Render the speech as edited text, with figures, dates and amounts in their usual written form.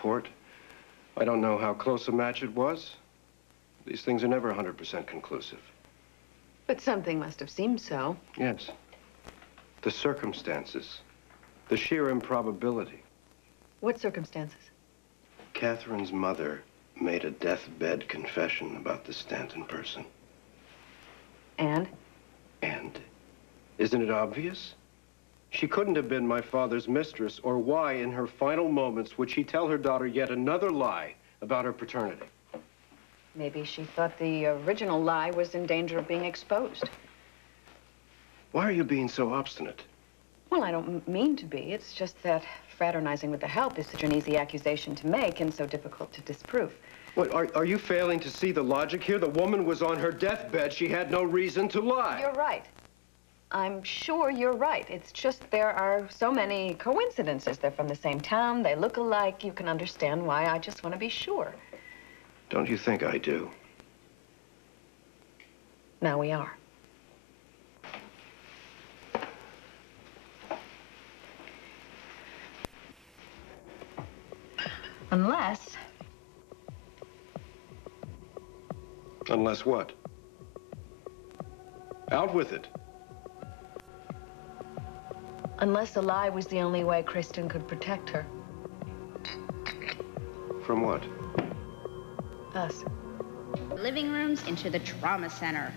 report. I don't know how close a match it was. These things are never 100% conclusive. But something must have seemed so. Yes. The circumstances. The sheer improbability. What circumstances? Catherine's mother made a deathbed confession about the Stanton person. And? And? Isn't it obvious? She couldn't have been my father's mistress, or why, in her final moments, would she tell her daughter yet another lie about her paternity? Maybe she thought the original lie was in danger of being exposed. Why are you being so obstinate? Well, I don't mean to be. It's just that fraternizing with the help is such an easy accusation to make and so difficult to disprove. What, are you failing to see the logic here? The woman was on her deathbed. She had no reason to lie. You're right. I'm sure you're right. It's just there are so many coincidences. They're from the same town. They look alike. You can understand why. I just want to be sure. Don't you think I do? Now we are. Unless... Unless what? Out with it. Unless a lie was the only way Kristen could protect her. From what? Us. Living rooms into the trauma center.